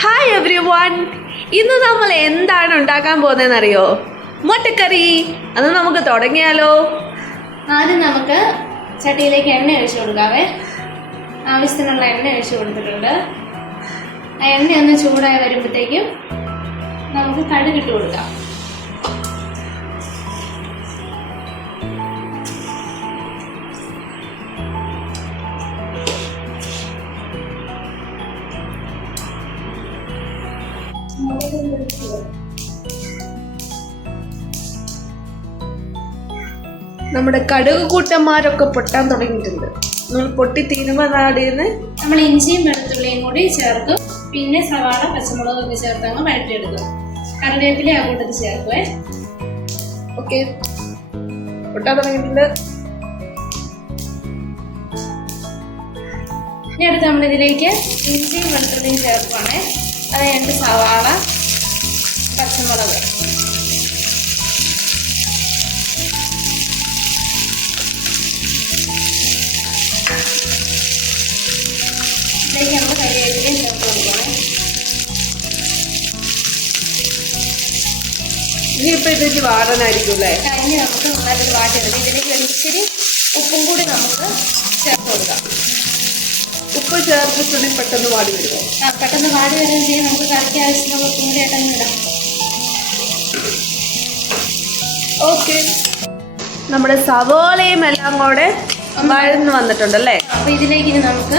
Hi every one. ഇന്ന് നമ്മൾ എന്താണ് ഉണ്ടാക്കാൻ പോകുന്നതെന്ന് അറിയോ? മുട്ടക്കറി. അത് നമുക്ക് തുടങ്ങിയാലോ? ആദ്യം നമുക്ക് ചട്ടിയിലേക്ക് എണ്ണ ഒഴിച്ചു കൊടുക്കാവേ. ആവശ്യത്തിനുള്ള എണ്ണ ഒഴിച്ചു കൊടുത്തിട്ടുണ്ട്. ആ എണ്ണ ഒന്ന് ചൂടായി വരുമ്പോഴത്തേക്കും നമുക്ക് കടുകിട്ട് കൊടുക്കാം. നമ്മുടെ കടുക് കൂട്ടന്മാരൊക്കെ പൊട്ടാൻ തുടങ്ങിയിട്ടുണ്ട്. നമ്മൾ പൊട്ടി തീരുമ്പോൾ നാടിന്ന് നമ്മൾ ഇഞ്ചിയും വെളുത്തുള്ളിയും കൂടി ചേർക്കും. പിന്നെ സവാള പച്ചമുളകൊക്കെ ചേർത്ത് അങ്ങ് വഴറ്റിയെടുക്കും. കറിവേപ്പില ആ കൂട്ടത്തിൽ ചേർക്കുവേ. ഓക്കെ, പൊട്ടാൻ തുടങ്ങിയിട്ടുണ്ട്. ഇനി അടുത്ത് നമ്മളിതിലേക്ക് ഇഞ്ചിയും വെളുത്തുള്ളിയും ചേർക്കുവാണേ. അത് കഴിഞ്ഞിട്ട് സവാള പച്ചമുളക് ഇതിലേക്ക് നമ്മൾ കരിവേപ്പിലയും ചേർത്ത് കൊടുക്കണേ. ഇനിയിപ്പോൾ ഇതിലേക്ക് വാടാനായിരിക്കും അല്ലേ? ഇനി നമുക്ക് നന്നായിട്ട് വാട്ടിയെടുക്കാം. ഇതിലേക്ക് ഒരു ഇച്ചിരി ഉപ്പും കൂടി നമുക്ക് ചേർത്ത് കൊടുക്കാം. ഉപ്പ് ചേർത്തിട്ടുണ്ടെങ്കിൽ പെട്ടെന്ന് വാടി വരുമോ? പെട്ടെന്ന് വാടി വരികയും ചെയ്യും. നമുക്ക് കറിക്ക് ആവശ്യമുള്ള ഉപ്പും കൂടി ആയിട്ടൊന്നും ഇടാം. ഓക്കെ, നമ്മുടെ സവോളയും എല്ലാം കൂടെ വഴന്ന് വന്നിട്ടുണ്ടല്ലേ? അപ്പോൾ ഇതിലേക്ക് ഇനി നമുക്ക്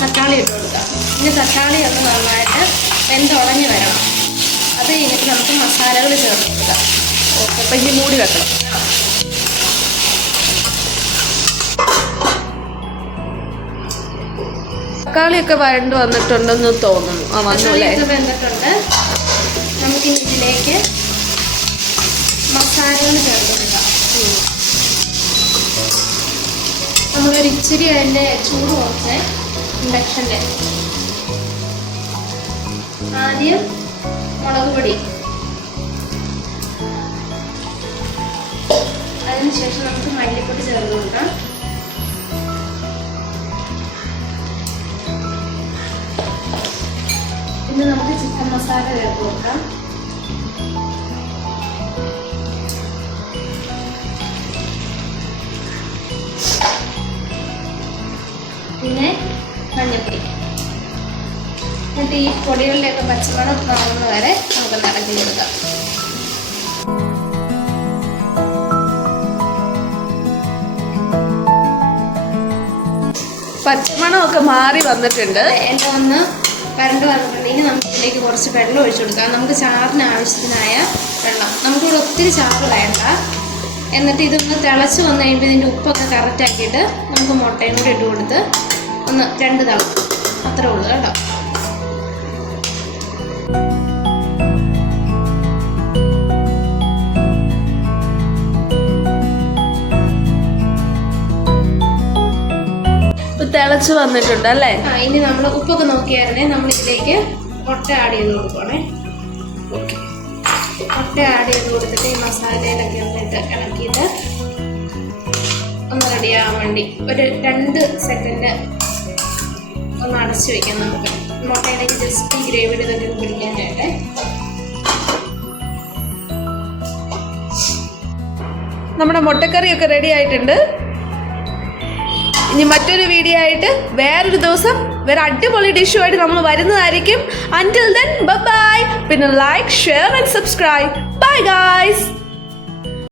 തക്കാളി ഇട്ട് കൊടുക്കാം. ഇനി തക്കാളി ഒന്ന് നന്നായിട്ട് വെന്തുടഞ്ഞ് വരണം. അത് കഴിഞ്ഞിട്ട് നമുക്ക് മസാലകൾ ചേർത്ത് കൊടുക്കാം. ഓക്കെ, അപ്പം ഇനി മൂടി വെക്കണം. തക്കാളിയൊക്കെ വഴണ്ട് വന്നിട്ടുണ്ടെന്ന് തോന്നുന്നു. ആ, വന്നു അല്ലേ? വെന്തിട്ടുണ്ട്. നമുക്കിനി ഇതിലേക്ക് മസാലകൾ ചേർത്ത് കൊടുക്കാം. നമ്മളൊരു ഇച്ചിരി അതിൻ്റെ ചൂട് കുറച്ച് ഇൻഡക്ഷൻ്റെ ആദ്യം മുളക് പൊടി, അതിനുശേഷം നമുക്ക് മല്ലിപ്പൊടി ചേർത്ത് കൊടുക്കാം. പിന്നെ നമുക്ക് ചിക്കൻ മസാല ചേർത്ത് കൊടുക്കാം. പിന്നെ മഞ്ഞൾപ്പൊടി. എന്നിട്ട് ഈ പൊടികളുടെയൊക്കെ പച്ചമണം മാറുന്ന വരെ നമുക്ക് ഇളക്കി കൊടുക്കാം. പച്ചമണമൊക്കെ മാറി വന്നിട്ടുണ്ട്. എല്ലാം ഒന്ന് വരണ്ട് വന്നിട്ടുണ്ടെങ്കിൽ നമുക്ക് ഇതിലേക്ക് കുറച്ച് വെള്ളം ഒഴിച്ചു കൊടുക്കാം. നമുക്ക് ചാറിന് ആവശ്യത്തിനായ വെള്ളം. നമുക്കിവിടെ ഒത്തിരി ചാറ് വേണ്ട. എന്നിട്ട് ഇതൊന്ന് തിളച്ച് വന്നു കഴിയുമ്പോൾ ഇതിൻ്റെ ഉപ്പൊക്കെ കറക്റ്റ് ആക്കിയിട്ട് നമുക്ക് മുട്ടയും കൂടി ഇട്ട് കൊടുത്ത് ഒന്ന് 2 തവണ അത്രേ ഉള്ളൂ കേട്ടോ. തിളച്ച് വന്നിട്ടുണ്ട് അല്ലേ? ഇനി നമ്മൾ ഉപ്പൊക്കെ നോക്കിയായിരുന്നേ നമ്മൾ ഇതിലേക്ക് മുട്ട ആഡ് ചെയ്ത് കൊടുക്കണേ. ഓക്കെ, മുട്ട ആഡ് ചെയ്ത് കൊടുത്തിട്ട് ഈ മസാലയിലൊക്കെ ഒന്നിട്ട് ഇളക്കിയിട്ട് ഒന്ന് റെഡിയാകാൻ വേണ്ടി ഒരു 2 സെക്കൻഡ് ഒന്ന് അടച്ചു വയ്ക്കാം. നമുക്ക് മുട്ടയിലേക്ക് ജസ്റ്റ് ഈ ഗ്രേവിയുടെ ഇതൊക്കെ പിടിക്കാനായിട്ട്. നമ്മുടെ മുട്ടക്കറിയൊക്കെ റെഡി ആയിട്ടുണ്ട്. ഇനി മറ്റൊരു വീഡിയോ ആയിട്ട് വേറൊരു ദിവസം വേറെ അടിപൊളി ഡിഷുമായിട്ട് നമ്മൾ വരുന്നതായിരിക്കും. Until then, bye bye. പിന്നെ like, share and subscribe. Bye guys.